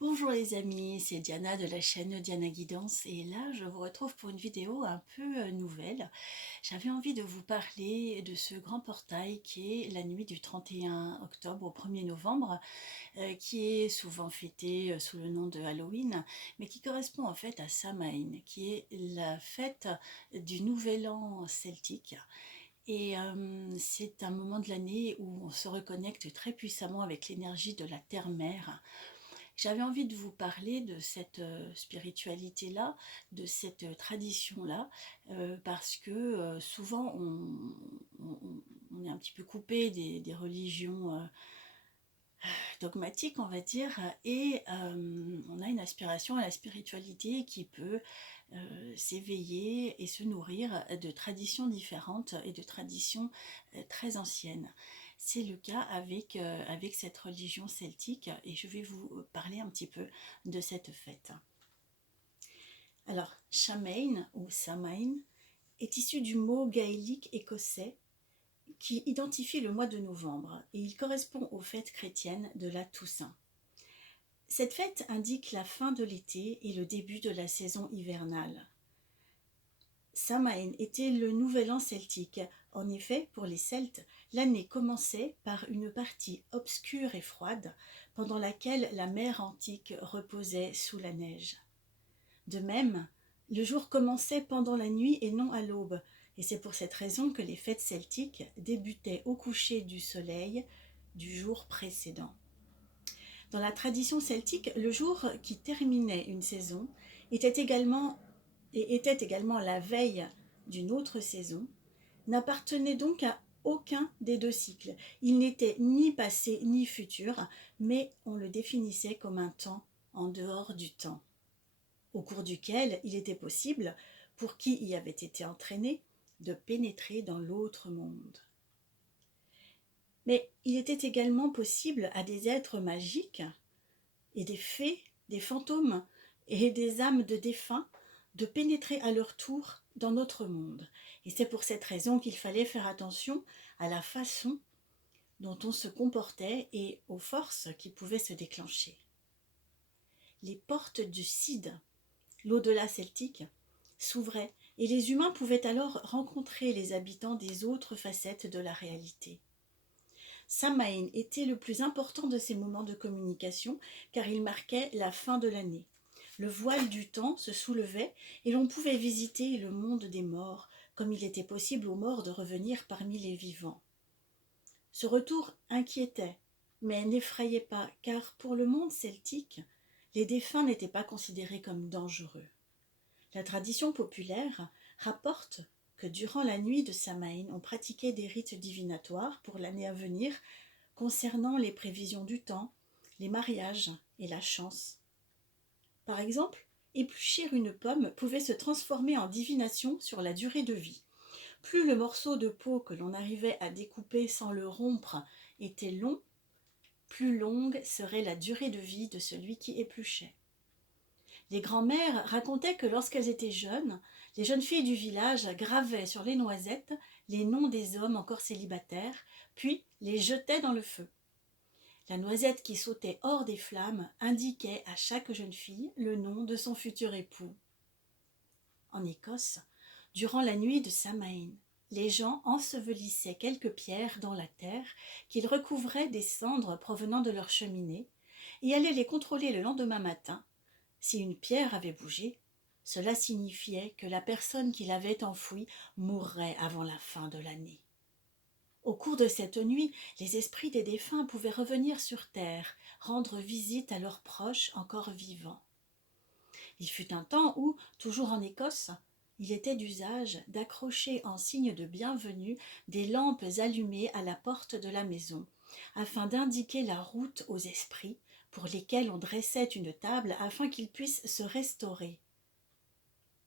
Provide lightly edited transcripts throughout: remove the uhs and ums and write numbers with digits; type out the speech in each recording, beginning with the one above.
Bonjour les amis, c'est Diana de la chaîne Diana Guidance et là je vous retrouve pour une vidéo un peu nouvelle. J'avais envie de vous parler de ce grand portail qui est la nuit du 31 octobre au 1er novembre, qui est souvent fêté sous le nom de Halloween, mais qui correspond en fait à Samhain, qui est la fête du nouvel an celtique. Et c'est un moment de l'année où on se reconnecte très puissamment avec l'énergie de la terre-mère. J'avais envie de vous parler de cette spiritualité-là, de cette tradition-là, parce que souvent on est un petit peu coupé des religions dogmatiques, on va dire, et on a une aspiration à la spiritualité qui peut s'éveiller et se nourrir de traditions différentes et de traditions très anciennes. C'est le cas avec cette religion celtique et je vais vous parler un petit peu de cette fête. Alors, Samhain ou Samhain est issu du mot gaélique écossais qui identifie le mois de novembre et il correspond aux fêtes chrétiennes de la Toussaint. Cette fête indique la fin de l'été et le début de la saison hivernale. Samhain était le nouvel an celtique. En effet, pour les Celtes, l'année commençait par une partie obscure et froide, pendant laquelle la mer antique reposait sous la neige. De même, le jour commençait pendant la nuit et non à l'aube, et c'est pour cette raison que les fêtes celtiques débutaient au coucher du soleil du jour précédent. Dans la tradition celtique, le jour qui terminait une saison était également la veille d'une autre saison, n'appartenait donc à aucun des deux cycles. Il n'était ni passé ni futur, mais on le définissait comme un temps en dehors du temps, au cours duquel il était possible, pour qui y avait été entraîné, de pénétrer dans l'autre monde. Mais il était également possible à des êtres magiques et des fées, des fantômes et des âmes de défunts de pénétrer à leur tour dans notre monde. Et c'est pour cette raison qu'il fallait faire attention à la façon dont on se comportait et aux forces qui pouvaient se déclencher. Les portes du Cid, l'au-delà celtique, s'ouvraient et les humains pouvaient alors rencontrer les habitants des autres facettes de la réalité. Samhain était le plus important de ces moments de communication car il marquait la fin de l'année. Le voile du temps se soulevait et l'on pouvait visiter le monde des morts comme il était possible aux morts de revenir parmi les vivants. Ce retour inquiétait, mais n'effrayait pas car pour le monde celtique, les défunts n'étaient pas considérés comme dangereux. La tradition populaire rapporte que durant la nuit de Samhain, on pratiquait des rites divinatoires pour l'année à venir concernant les prévisions du temps, les mariages et la chance. Par exemple, éplucher une pomme pouvait se transformer en divination sur la durée de vie. Plus le morceau de peau que l'on arrivait à découper sans le rompre était long, plus longue serait la durée de vie de celui qui épluchait. Les grands-mères racontaient que lorsqu'elles étaient jeunes, les jeunes filles du village gravaient sur les noisettes les noms des hommes encore célibataires, puis les jetaient dans le feu. La noisette qui sautait hors des flammes indiquait à chaque jeune fille le nom de son futur époux. En Écosse, durant la nuit de Samhain, les gens ensevelissaient quelques pierres dans la terre qu'ils recouvraient des cendres provenant de leur cheminée et allaient les contrôler le lendemain matin. Si une pierre avait bougé, cela signifiait que la personne qui l'avait enfouie mourrait avant la fin de l'année. Au cours de cette nuit, les esprits des défunts pouvaient revenir sur terre, rendre visite à leurs proches encore vivants. Il fut un temps où, toujours en Écosse, il était d'usage d'accrocher en signe de bienvenue des lampes allumées à la porte de la maison, afin d'indiquer la route aux esprits pour lesquels on dressait une table afin qu'ils puissent se restaurer.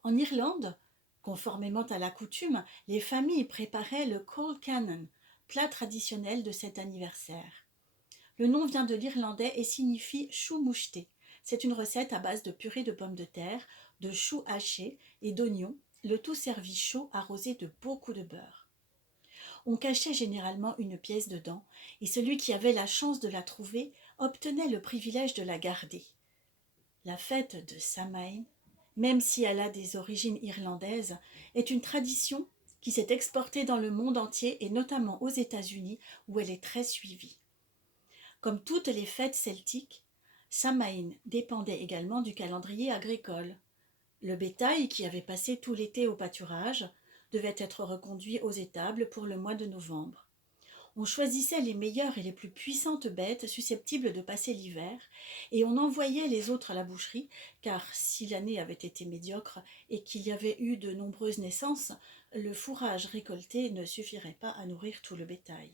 En Irlande, conformément à la coutume, les familles préparaient le Cold Cannon, plat traditionnel de cet anniversaire. Le nom vient de l'irlandais et signifie chou moucheté. C'est une recette à base de purée de pommes de terre, de choux hachés et d'oignons, le tout servi chaud arrosé de beaucoup de beurre. On cachait généralement une pièce dedans et celui qui avait la chance de la trouver obtenait le privilège de la garder. La fête de Samhain, même si elle a des origines irlandaises, est une tradition qui s'est exportée dans le monde entier et notamment aux États-Unis où elle est très suivie. Comme toutes les fêtes celtiques, Samhain dépendait également du calendrier agricole. Le bétail, qui avait passé tout l'été au pâturage, devait être reconduit aux étables pour le mois de novembre. On choisissait les meilleures et les plus puissantes bêtes susceptibles de passer l'hiver, et on envoyait les autres à la boucherie, car si l'année avait été médiocre et qu'il y avait eu de nombreuses naissances, le fourrage récolté ne suffirait pas à nourrir tout le bétail.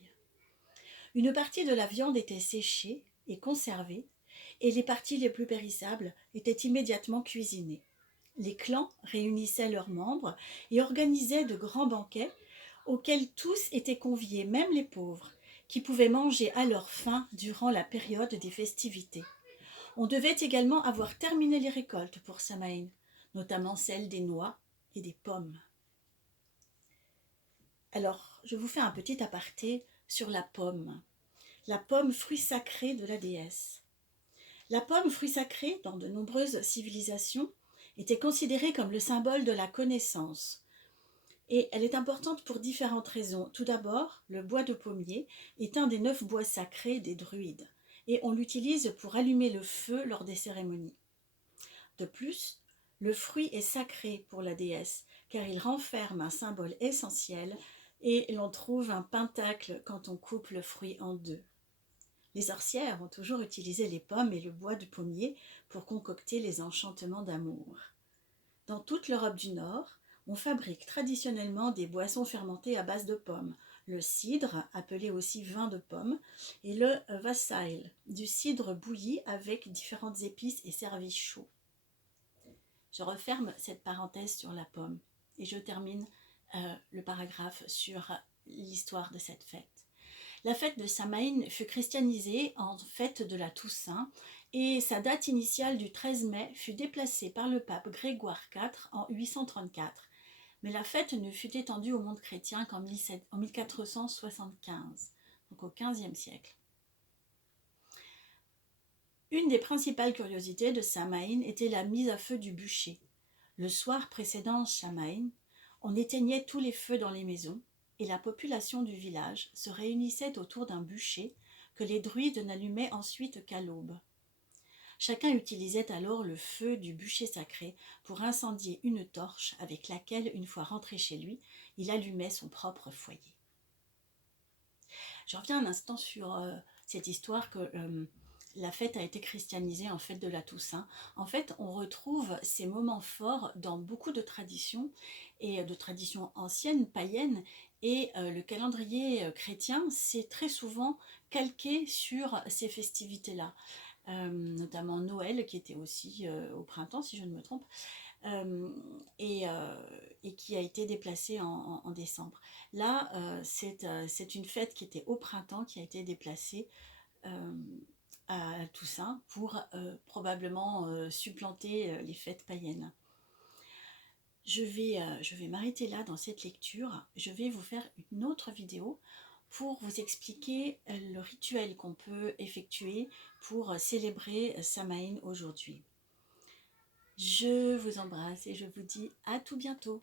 Une partie de la viande était séchée et conservée, et les parties les plus périssables étaient immédiatement cuisinées. Les clans réunissaient leurs membres et organisaient de grands banquets auxquels tous étaient conviés, même les pauvres, qui pouvaient manger à leur faim durant la période des festivités. On devait également avoir terminé les récoltes pour Samhain, notamment celles des noix et des pommes. Alors, je vous fais un petit aparté sur la pomme. La pomme, fruit sacré de la déesse. La pomme, fruit sacré, dans de nombreuses civilisations, était considérée comme le symbole de la connaissance. Et elle est importante pour différentes raisons. Tout d'abord, le bois de pommier est un des 9 bois sacrés des druides, et on l'utilise pour allumer le feu lors des cérémonies. De plus, le fruit est sacré pour la déesse, car il renferme un symbole essentiel, et l'on trouve un pentacle quand on coupe le fruit en deux. Les sorcières ont toujours utilisé les pommes et le bois de pommier pour concocter les enchantements d'amour. Dans toute l'Europe du Nord, on fabrique traditionnellement des boissons fermentées à base de pommes, le cidre, appelé aussi vin de pomme, et le wassail, du cidre bouilli avec différentes épices et servi chaud. Je referme cette parenthèse sur la pomme et je termine le paragraphe sur l'histoire de cette fête. La fête de Samhain fut christianisée en fête de la Toussaint et sa date initiale du 13 mai fut déplacée par le pape Grégoire IV en 834. Mais la fête ne fut étendue au monde chrétien qu'en 1475, donc au XVe siècle. Une des principales curiosités de Samhain était la mise à feu du bûcher. Le soir précédent Samhain, on éteignait tous les feux dans les maisons et la population du village se réunissait autour d'un bûcher que les druides n'allumaient ensuite qu'à l'aube. Chacun utilisait alors le feu du bûcher sacré pour incendier une torche avec laquelle, une fois rentré chez lui, il allumait son propre foyer. Je reviens un instant sur cette histoire que la fête a été christianisée en fête de la Toussaint. En fait, on retrouve ces moments forts dans beaucoup de traditions et de traditions anciennes, païennes, et le calendrier chrétien s'est très souvent calqué sur ces festivités-là, notamment Noël qui était aussi au printemps si je ne me trompe, et qui a été déplacé en décembre. Là, c'est une fête qui était au printemps qui a été déplacée à Toussaint pour probablement supplanter les fêtes païennes. Je vais m'arrêter là dans cette lecture. Je vais vous faire une autre vidéo pour vous expliquer le rituel qu'on peut effectuer pour célébrer Samhain aujourd'hui. Je vous embrasse et je vous dis à tout bientôt.